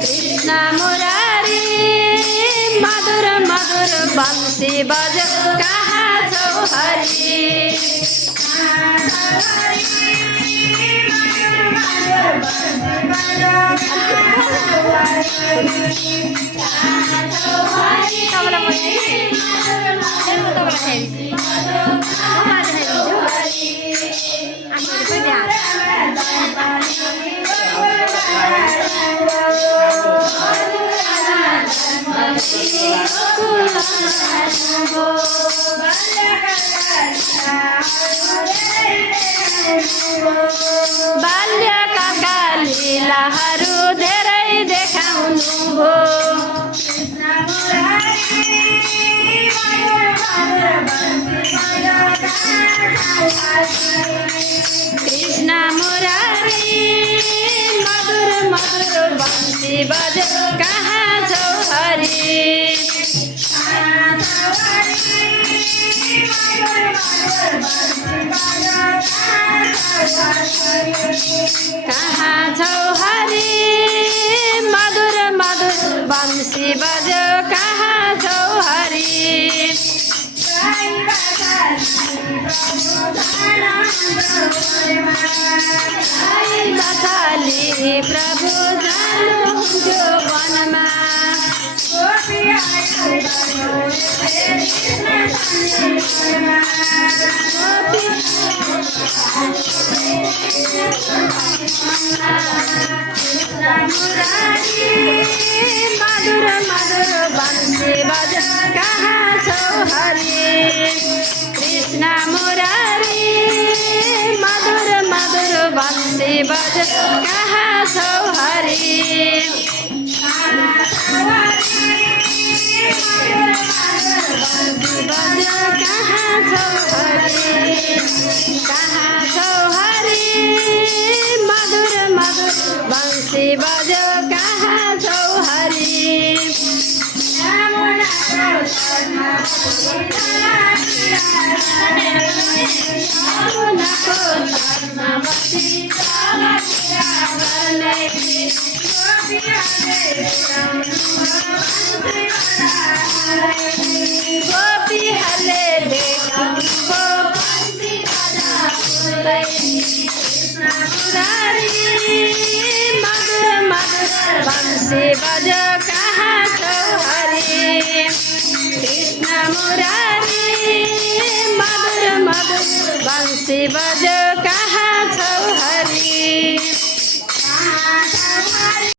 कृष्ण मुरारी मधुर मधुर बंसी बजो कहाँ छौ हरि। बाल्यकालका लीलाहरू धेरै देखाउनु भो। कृष्ण मुरारी मधुर मधुर बंसी बजो कहाँ छौ हरि। कहाँ छौ हरि मधुर मधुर बंसी बजो कहाँ छौ हरि। दशाली प्रभु जानुहुन्थ्यो वनमा। मधुर मधुर बंसी बजो कहाँ छौ हरि। कृष्ण मुरारी मधुर मधुर बंसी बजो कहाँ छौ हरि। बजो कहाँ छौ हरि। कहाँ छौ हरि मधुर मधुर बंसी बजो कहाँ छौ हरि। गोपीहरूले देखाउनुभो मधुर मधुर बंसी बजो कहाँ छौ हरि। कृष्ण मुरारी मधुर मधुर बंसी बजो कहाँ छौ हरि।